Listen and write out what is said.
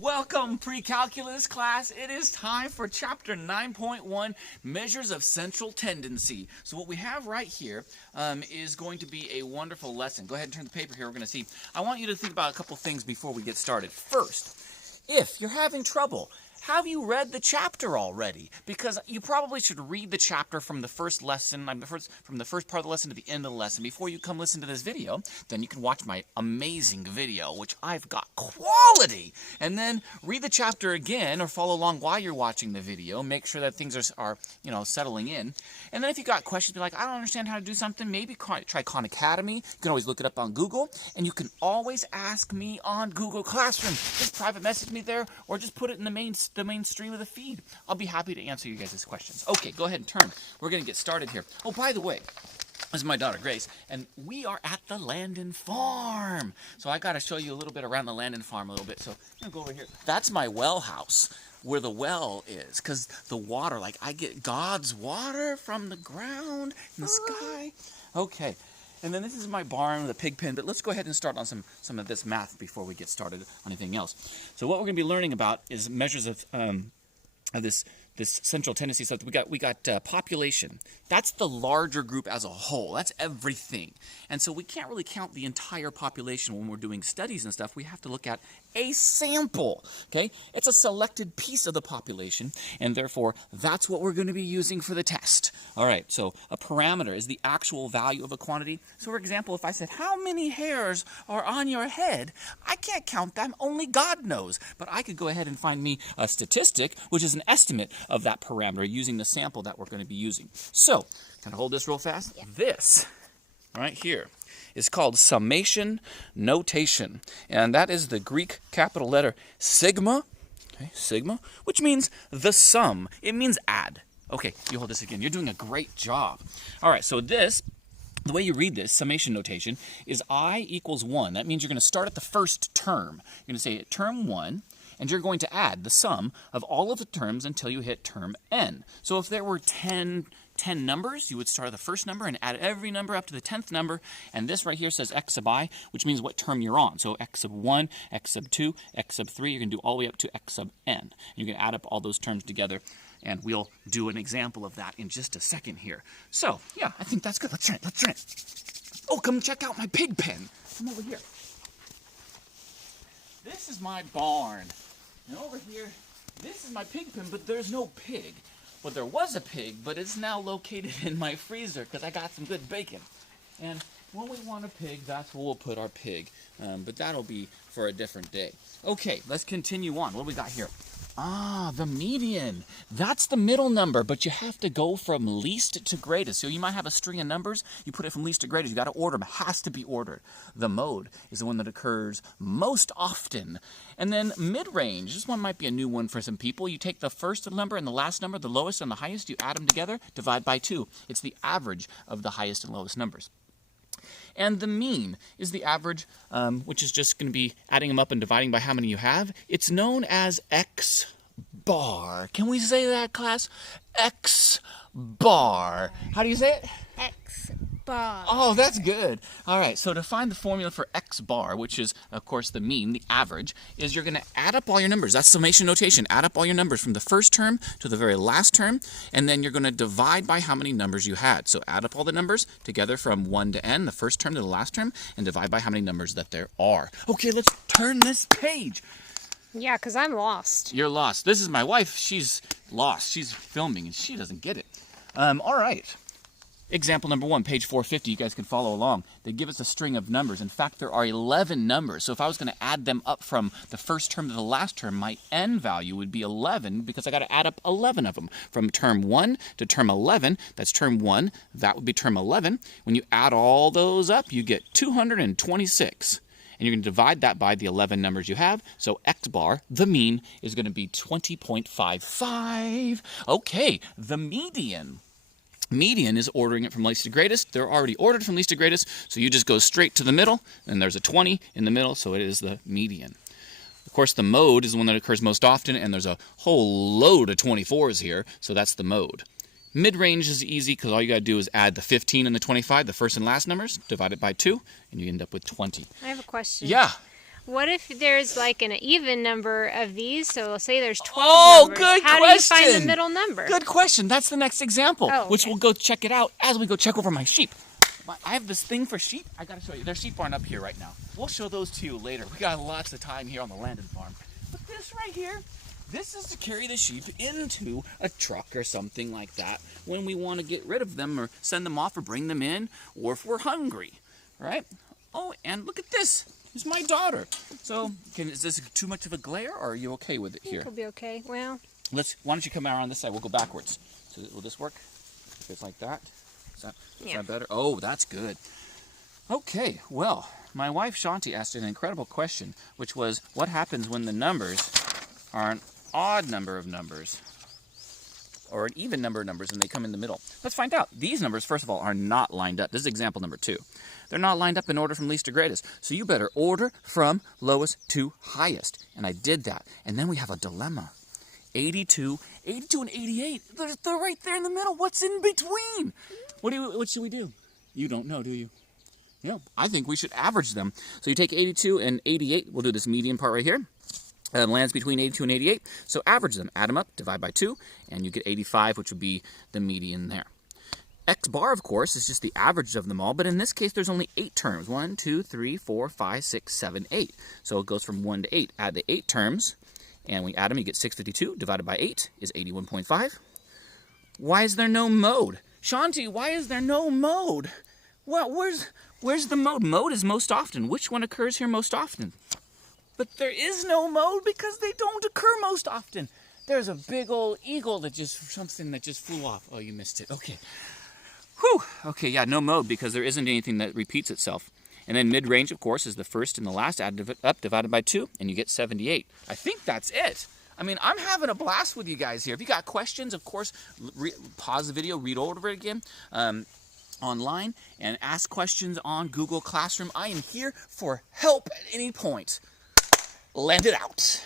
Welcome, pre-calculus class. It is time for chapter 9.1, Measures of Central Tendency. So what we have right here is going to be a wonderful lesson. Go ahead and turn the paper here. We're going to see. I want you to think about a couple things before we get started. First, if you're having trouble, have you read the chapter already? Because you probably should read the chapter from the first lesson, from the first part of the lesson to the end of the lesson before you come listen to this video. Then you can watch my amazing video, which I've got quality. And then read the chapter again or follow along while you're watching the video. Make sure that things are settling in. And then if you got questions, be like, I don't understand how to do something, maybe try Khan Academy. You can always look it up on Google. And you can always ask me on Google Classroom. Just private message me there or just put it in the mainstream of the feed. I'll be happy to answer you guys' questions. Okay, go ahead and turn. We're going to get started here. Oh, by the way, this is my daughter Grace, and we are at the Landon Farm. So I got to show you a little bit around the Landon Farm a little bit. So I'm going to go over here. That's my well house, where the well is, because the water, like I get God's water from the ground in the sky. Okay. And then this is my barn with a pig pen, but let's go ahead and start on some of this math before we get started on anything else. So what we're going to be learning about is measures of this central tendency. So we got population. That's the larger group as a whole. That's everything. And so we can't really count the entire population when we're doing studies and stuff. We have to look at a sample. Okay? It's a selected piece of the population, and therefore that's what we're going to be using for the test. All right, so a parameter is the actual value of a quantity. So for example, if I said, how many hairs are on your head? I can't count them, only God knows. But I could go ahead and find me a statistic, which is an estimate of that parameter using the sample that we're going to be using. So, can I hold this real fast? Yeah. This right here is called summation notation. And that is the Greek capital letter sigma, okay, sigma, which means the sum. It means add. Okay, you hold this again. You're doing a great job. All right, so the way you read this, summation notation, is I equals 1. That means you're going to start at the first term. You're going to say term 1, and you're going to add the sum of all of the terms until you hit term n. So if there were 10 numbers, you would start at the first number and add every number up to the 10th number. And this right here says x sub I, which means what term you're on. So x sub 1, x sub 2, x sub 3, you're going to do all the way up to x sub n. And you're going to add up all those terms together. And we'll do an example of that in just a second here. So, yeah, I think that's good. Let's try it. Oh, come check out my pig pen. Come over here. This is my barn. And over here, this is my pig pen, but there's no pig. Well, there was a pig, but it's now located in my freezer because I got some good bacon. And when we want a pig, that's where we'll put our pig. But that'll be for a different day. Okay, let's continue on. What do we got here? Ah, the median. That's the middle number, but you have to go from least to greatest. So you might have a string of numbers. You put it from least to greatest. You got to order them. It has to be ordered. The mode is the one that occurs most often. And then mid-range. This one might be a new one for some people. You take the first number and the last number, the lowest and the highest. You add them together, divide by 2. It's the average of the highest and lowest numbers. And the mean is the average, which is just going to be adding them up and dividing by how many you have. It's known as X bar. Can we say that, class? X bar. How do you say it? X bar. Oh, that's good. All right, so to find the formula for X bar, which is, of course, the mean, the average, is you're going to add up all your numbers. That's summation notation. Add up all your numbers from the first term to the very last term, and then you're going to divide by how many numbers you had. So add up all the numbers together from 1 to n, the first term to the last term, and divide by how many numbers that there are. Okay, let's turn this page. Yeah, because I'm lost. You're lost. This is my wife. She's lost. She's filming, and she doesn't get it. All right. Example number 1, page 450. You guys can follow along. They give us a string of numbers. In fact, there are 11 numbers. So if I was going to add them up from the first term to the last term, my n value would be 11 because I got to add up 11 of them. From term 1 to term 11, that's term 1. That would be term 11. When you add all those up, you get 226. And you're going to divide that by the 11 numbers you have. So X bar, the mean, is going to be 20.55. Okay, the median. Median is ordering it from least to greatest. They're already ordered from least to greatest, so you just go straight to the middle, and there's a 20 in the middle, so it is the median. Of course, the mode is the one that occurs most often, and there's a whole load of 24s here, so that's the mode. Mid-range is easy because all you got to do is add the 15 and the 25, the first and last numbers, divide it by 2, and you end up with 20. I have a question. Yeah. what if there's like an even number of these? So say there's 12 Oh, numbers. good How question. do you find the middle number? Good question. That's the next example, Oh, which okay. we'll go check it out as we go check over my sheep. I have this thing for sheep. I gotta show you. Their sheep aren't up here right now. We'll show those to you later. We got lots of time here on the Landon farm. But this right here, this is to carry the sheep into a truck or something like that when we want to get rid of them or send them off or bring them in, or if we're hungry, right? Oh, and look at this. It's my daughter. So, is this too much of a glare, or are you okay with it here? It'll be okay. Well, Why don't you come around this side? We'll go backwards. So, will this work? Just like that? Is that better? Oh, that's good. Okay, well, my wife Shanti asked an incredible question, which was, what happens when the numbers are an odd number of numbers, or an even number of numbers, and they come in the middle? Let's find out. These numbers, first of all, are not lined up. This is example number 2. They're not lined up in order from least to greatest. So you better order from lowest to highest. And I did that. And then we have a dilemma. 82 and 88. They're right there in the middle. What's in between? What should we do? You don't know, do you? Yeah, I think we should average them. So you take 82 and 88. We'll do this median part right here. Lands between 82 and 88. So average them. Add them up, divide by 2, and you get 85, which would be the median there. X bar, of course, is just the average of them all, but in this case, there's only 8 terms. 1, 2, 3, 4, 5, 6, 7, 8. So it goes from 1 to 8. Add the 8 terms, and we add them, you get 652 divided by 8 is 81.5. Why is there no mode? Shanti, why is there no mode? Well, where's the mode? Mode is most often. Which one occurs here most often? But there is no mode because they don't occur most often. There's a big old eagle that just flew off. Oh, you missed it. Okay. Whew. Okay, yeah, no mode because there isn't anything that repeats itself. And then mid-range, of course, is the first and the last. Add up, divided by 2, and you get 78. I think that's it. I mean, I'm having a blast with you guys here. If you got questions, of course, pause the video, read over it again online, and ask questions on Google Classroom. I am here for help at any point. Land it out.